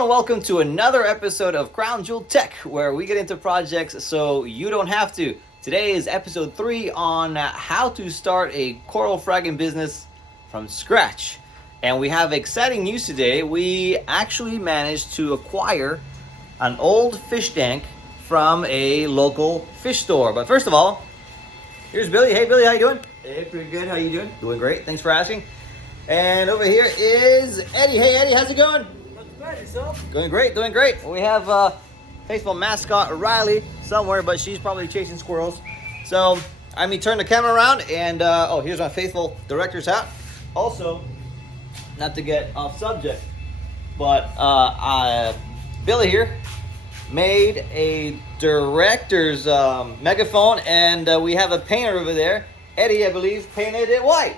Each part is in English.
Hello and welcome to another episode of Crown Jewel Tech, where we get into projects so you don't have to. Today is episode 3 on how to start a coral fragging business from scratch. And we have exciting news today. We actually managed to acquire an old fish tank from a local fish store. But first of all, here's Billy. Hey Billy, how you doing? Hey, pretty good. How you doing? Doing great, thanks for asking. And over here is Eddie. Hey Eddie, how's it going? Yourself? Doing great, doing great. We have faithful mascot Riley somewhere, but she's probably chasing squirrels. So I mean, turn the camera around, and oh, here's my faithful director's hat. Also, not to get off subject, but Billy here made a director's megaphone, and we have a painter over there. Eddie, I believe, painted it white.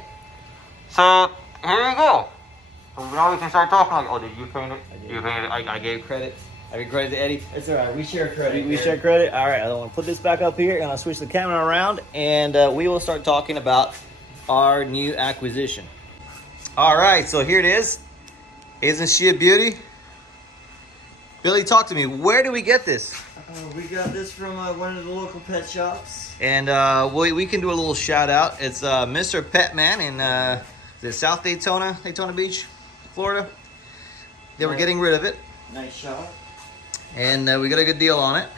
So here you go. So now we can start talking like, oh, did you paint it? You painted it. I gave credit. I gave credit to Eddie. It's all right. We share credit. We share credit. All right, I want to put this back up here, and I'll switch the camera around, and we will start talking about our new acquisition. All right, so here it is. Isn't she a beauty? Billy, talk to me. Where do we get this? We got this from one of the local pet shops. And we can do a little shout out. It's Mr. Petman in the South Daytona Beach, Florida. They were getting rid of it, Nice shop. and we got a good deal on it.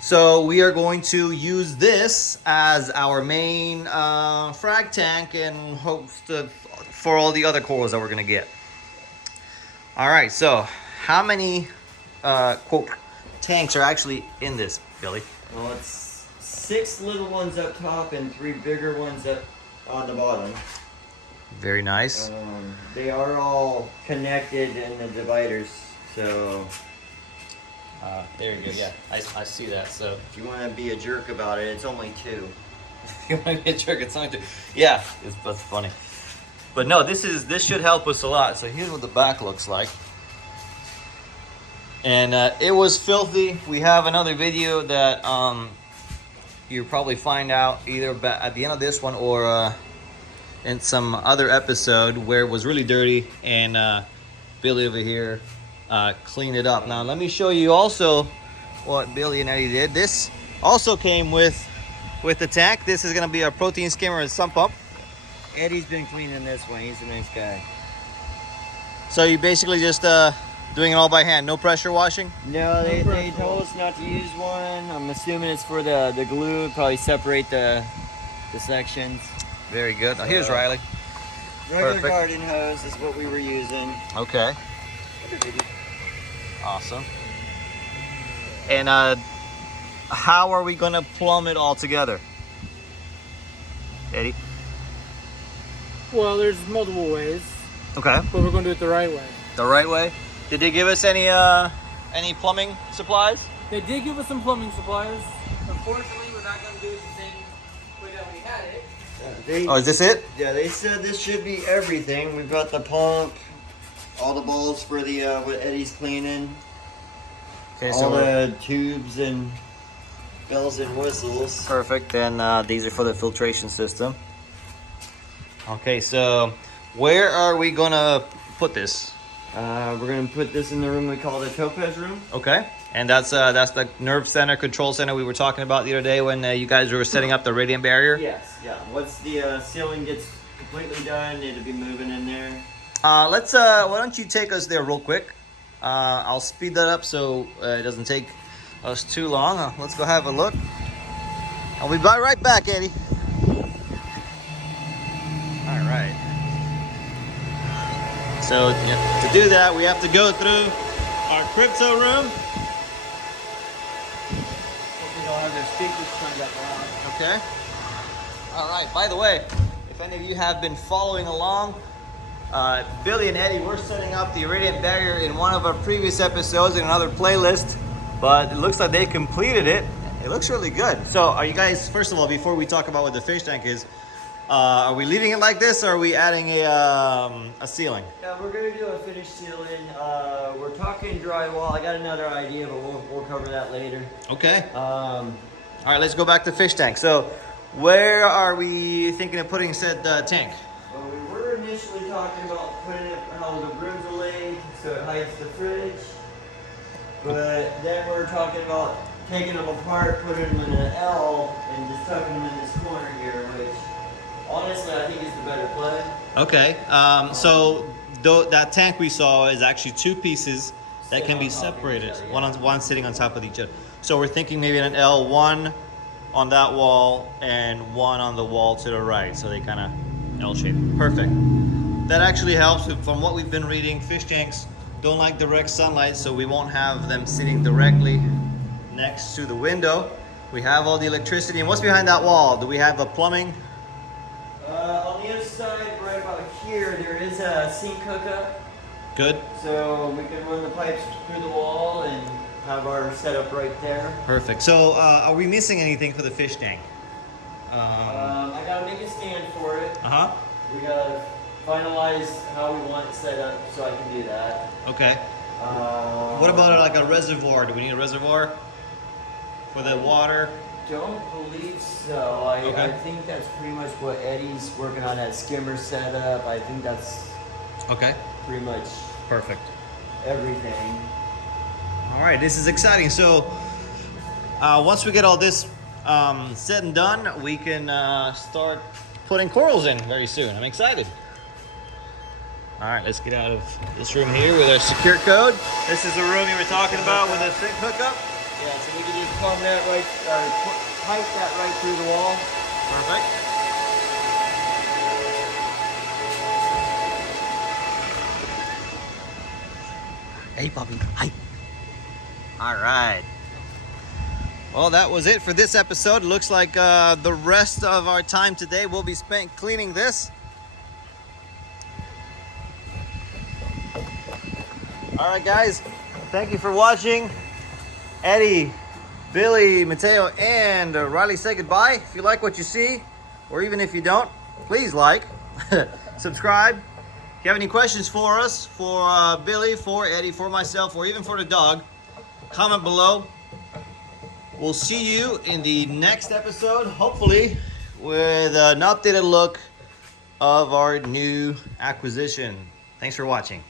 So we are going to use this as our main frag tank and hopes for all the other corals that we're gonna get. All right, so how many quote tanks are actually in this, Billy? Well, it's 6 little ones up top and 3 bigger ones up on the bottom. Very nice. They are all connected in the dividers, so There you go. Yeah, I see that. So if you want to be a jerk about it, it's only 2. you want to be a jerk, it's only 2. Yeah, that's funny. But no, this should help us a lot. So here's what the back looks like. And it was filthy. We have another video that you'll probably find out either at the end of this one or in some other episode where it was really dirty, and Billy over here cleaned it up. Now let me show you also what Billy and Eddie did. This also came with the tank. This is going to be a protein skimmer and sump pump. Eddie's been cleaning this one. He's a nice guy. So you basically just doing it all by hand, no pressure washing? No, they told us not to use one. I'm assuming it's for the glue. Probably separate the sections. Very good. Now here's Riley. Regular Perfect. garden hose is what we were using. Okay. Awesome. And how are we gonna plumb it all together, Eddie? Well, there's multiple ways, Okay. but we're going to do it the right way. The right way. Did they give us any plumbing supplies? They did give us some plumbing supplies. Unfortunately, we're not going to do it the same way that we had it. Oh, is this it? Yeah, they said this should be everything. We've got the pump, all the balls for the what Eddie's cleaning, Okay, all the tubes and bells and whistles. perfect. Then these are for the filtration system. Okay, so where are we gonna put this? We're gonna put this in the room we call the Topaz room. Okay, and that's the nerve center, control center we were talking about the other day when you guys were setting up the radiant barrier. Yes, yeah. Once the ceiling gets completely done, it'll be moving in there. Let's why don't you take us there real quick? I'll speed that up so it doesn't take us too long. Let's go have a look. I'll be right back, Eddie. All right. So to do that, we have to go through our crypto room. Hope we don't have their speakers turned up loud. Okay. All right. By the way, if any of you have been following along, Billy and Eddie were setting up the radiant barrier in one of our previous episodes in another playlist, but it looks like they completed it. It looks really good. So are you guys, first of all, before we talk about what the fish tank is, are we leaving it like this, or are we adding a ceiling? Yeah, we're gonna do a finished ceiling. We're talking drywall. I got another idea, but we'll cover that later. Okay. Um, All right, let's go back to fish tank. So where are we thinking of putting said tank? well, we were initially talking about putting it how the rooms are laid, so it hides the fridge. But then we're talking about taking them apart, putting them in an L, and just tucking them in this corner here, which honestly I think is the better play. Okay. So that tank we saw is actually two pieces that can be separated. One sitting on top of each other. So we're thinking maybe an L, one on that wall and one on the wall to the right. So they kind of L-shaped. Perfect. That actually helps. From what we've been reading, fish tanks don't like direct sunlight, so we won't have them sitting directly next to the window. We have all the electricity. And what's behind that wall? Do we have a plumbing? On the other side, right about here, there is a sink hookup. Good. So we can run the pipes through the wall and have our setup right there. Perfect. So are we missing anything for the fish tank? I gotta make a stand for it. Uh-huh. We gotta finalize how we want it set up so I can do that. Okay. What about like a reservoir? Do we need a reservoir for the water? Don't believe so. I Okay. think that's pretty much what Eddie's working on, that skimmer setup. I think that's Okay. pretty much Perfect. everything. All right, this is exciting. So once we get all this said and done, we can start putting corals in very soon. I'm excited. All right, let's get out of this room here with our secure code. This is the room you were talking about with the sink hookup. Yeah, so we can just plumb that right, pipe that right through the wall. Perfect. Hey, puppy. Hi. All right. Well, that was it for this episode. Looks like the rest of our time today will be spent cleaning this. All right, guys. Thank you for watching. Eddie, Billy, Mateo, and Riley say goodbye. If you like what you see, or even if you don't, please like, subscribe. If you have any questions for us, for Billy, for Eddie, for myself, or even for the dog, comment below. We'll see you in the next episode, hopefully with an updated look of our new acquisition. Thanks for watching.